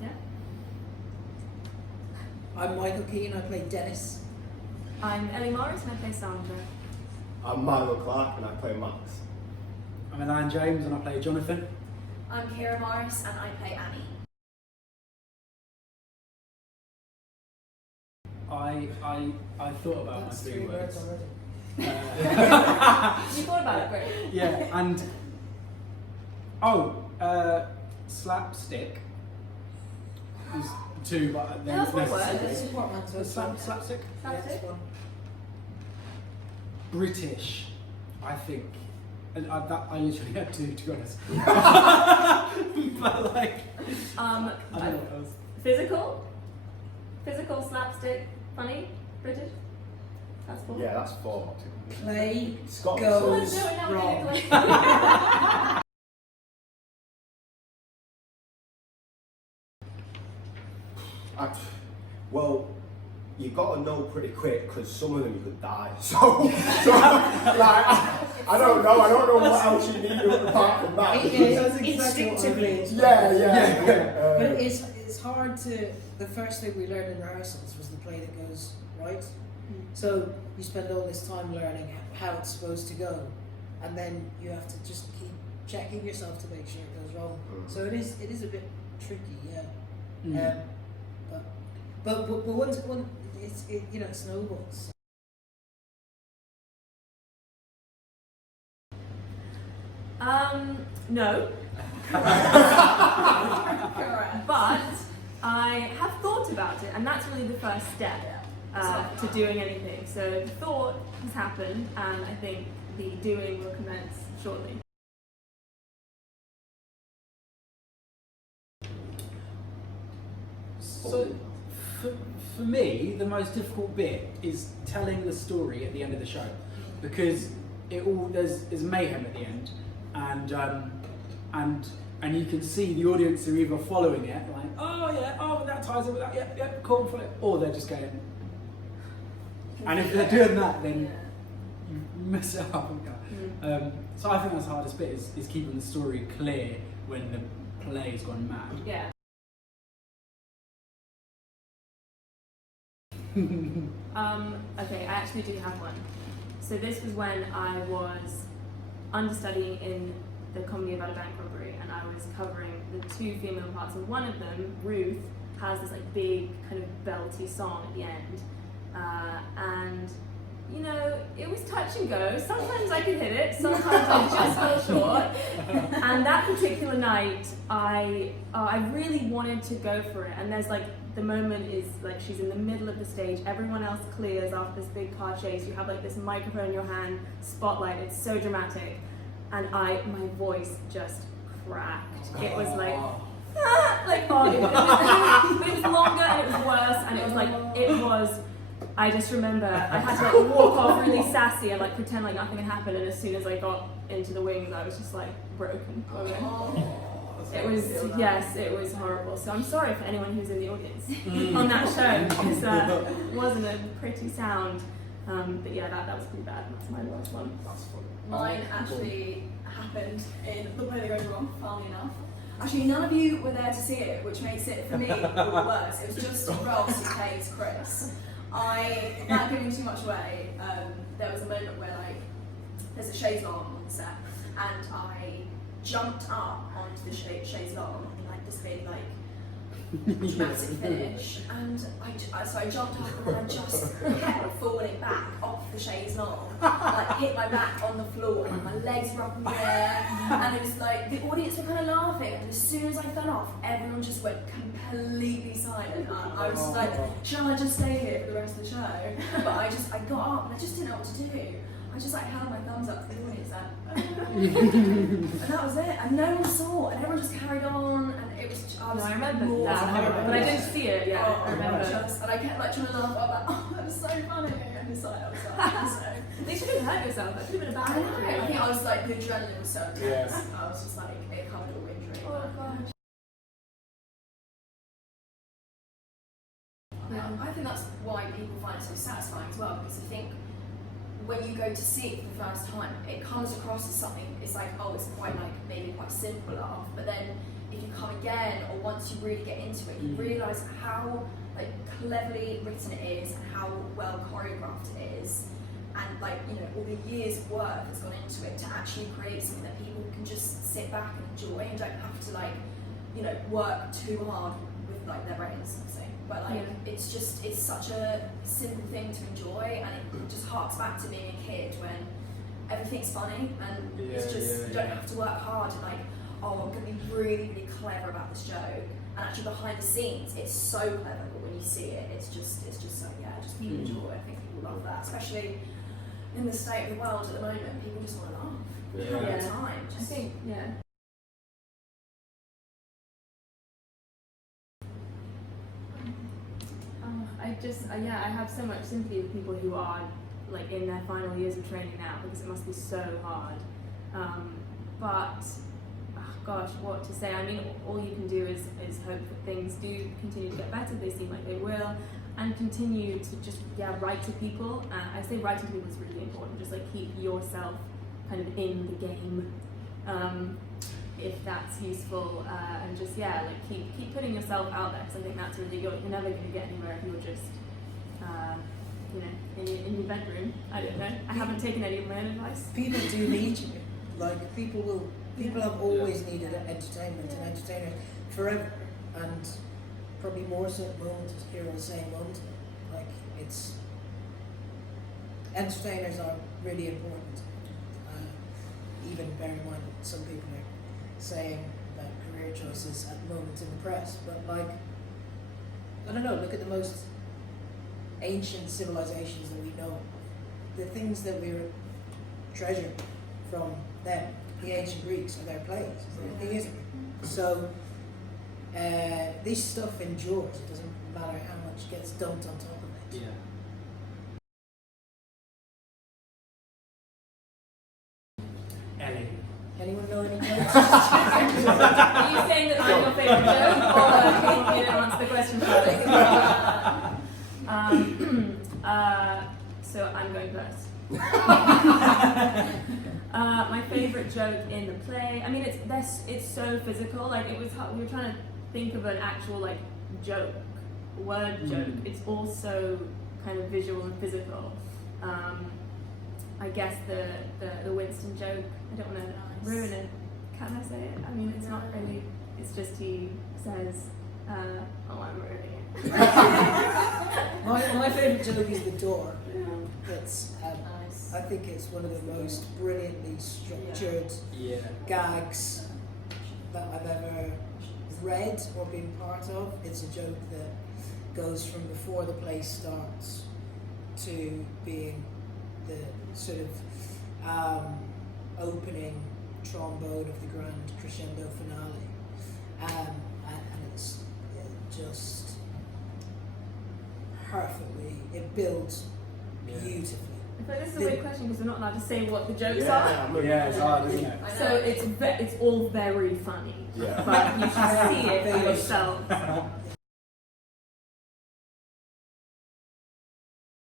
Yeah. I'm Michael Keane, I play Dennis. I'm Ellie Morris and I play Sandra. I'm Milo Clark and I play Max. I'm Alan James and I play Jonathan. I'm Kira Morris and I play Annie. I thought about That's my three words. already. You thought about it, great. Yeah, and slapstick is two, but then That's it's one word. necessary. It's a portmanteau. Slapstick. Yeah, it's one. British, I think. And I literally had two, to be honest. But like, I don't know what else. Physical, slapstick, funny, British. That's four. Yeah, that's four. Play Scotland. goes No, now we're wrong. doing it. Well, you got to know pretty quick because some of them you could die. So like, I don't know. I don't know what else you need apart from that. It is because- instinctively. It's Yeah. But it's hard to. The first thing we learned in rehearsals was the play that goes right. So you spend all this time learning how it's supposed to go, and then you have to just keep checking yourself to make sure it goes wrong. So it is a bit tricky, yeah. But once it snowballs. No. Correct. But I have thought about it, and that's really the first step to doing anything. So the thought has happened, and I think the doing will commence shortly. So, for me, the most difficult bit is telling the story at the end of the show, because there's mayhem at the end, and you can see the audience are either following it, like, oh yeah, oh that ties in with that, yeah, cool, follow it, or they're just going. And if they're doing that, then you mess it up. So I think that's the hardest bit is keeping the story clear when the play's gone mad. Yeah. Okay, I actually do have one. So this was when I was understudying in the comedy about a bank robbery, and I was covering the two female parts, and one of them, Ruth, has this like big kind of belty song at the end, and you know, it was touch and go. Sometimes I could hit it, sometimes I just fell short. And that particular night, I really wanted to go for it. And there's like, the moment is like she's in the middle of the stage, everyone else clears after this big car chase, you have like this microphone in your hand, spotlight, it's so dramatic. And my voice just cracked. It was like, but it was longer and it was worse, and it was I just remember I had to like walk off really sassy and like pretend like nothing had happened, and as soon as I got into the wings I was just like broken. It was horrible. So I'm sorry for anyone who's in the audience on that show, because it wasn't a pretty sound. But yeah, that was pretty bad. That's my last one. That's funny. Mine actually happened in the play that goes wrong, funnily enough. Actually, none of you were there to see it, which makes it, for me, all worse. It was just Ross who plays Chris. Without giving too much away, there was a moment where like there's a chaise longue on the set, and I jumped up onto the chaise longue in like this big like dramatic finish, and I jumped up and I just kept falling back off the chaise longue, like hit my back on the floor, and my legs were up in the air, and it was like the audience were kind of laughing, and as soon as I fell off, everyone just went completely silent. I was just like, shall I just stay here for the rest of the show? But I got up and I just didn't know what to do. I just like held my thumbs up to the audience and that was it. And no one saw, and everyone just carried on, and it was. I remember that, but I didn't see it. Yeah, I remember. And I kept like trying to laugh. I was like, oh, that was so funny. And it's like, I was like, so. They should have hurt yourself. That should have been a I bad know. idea. I think I was like, the adrenaline was so intense. Yeah. I was just like, it covered all injury. Oh gosh. I think that's why people find it so satisfying as well, because I think when you go to see it for the first time, it comes across as something, it's like, oh, it's quite like, maybe quite simple laugh, but then if you come again, or once you really get into it, you realise how like cleverly written it is, and how well choreographed it is, and like, you know, all the years of work that's gone into it to actually create something that people can just sit back and enjoy and don't have to like, you know, work too hard with like their brains and thing. But like, it's just, it's such a simple thing to enjoy, and it just harks back to being a kid when everything's funny, and it's just, you don't have to work hard and like, oh, I'm going to be really, really clever about this joke. And actually behind the scenes, it's so clever, but when you see it, it's just so, yeah, just people enjoy. I think people love that, especially in the state of the world at the moment. People just want to laugh. Have a good time. I think, I have so much sympathy with people who are like in their final years of training now, because it must be so hard. But gosh, what to say? I mean, all you can do is hope that things do continue to get better. They seem like they will, and continue to just write to people. I say writing to people is really important. Just like keep yourself kind of in the game, if that's useful, and just like keep putting yourself out there, because I think that's really, you're never going to get anywhere if you're just you know, in your bedroom. I don't know. I haven't taken any of my own advice. People do need you. Like people have always needed entertainment and entertainers forever, and probably more so at the moment, as Kira was saying, moment. Like, it's entertainers are really important. Even bear in mind what some people are saying about career choices at the moment in the press, but like, I don't know, look at the most ancient civilizations that we know, the things that we treasure from them. The ancient Greeks and their plays, their theatre. So this stuff endures. It doesn't matter how much gets dumped on top of it. Ellie. Anyone know any jokes? Are you saying that I'm your favourite joke, or you didn't answer the question correctly? So I'm going first. My favourite joke in the play. I mean, it's so physical. Like, it was hard. We were trying to think of an actual like joke, word joke. It's also kind of visual and physical. I guess the Winston joke. I don't want to ruin it. Can I say it? I mean, it's not really. It's just he says, "Oh, I'm ruining it." my favourite joke is the door. It's I think it's one of the most brilliantly structured gags that I've ever read or been part of. It's a joke that goes from before the play starts to being the sort of opening trombone of the grand crescendo finale, and it's just perfectly, it builds beautifully. I feel like this is a weird question because we're not allowed to say what the jokes are. It's hard, isn't it? So it's all very funny, but you should see it for yourself.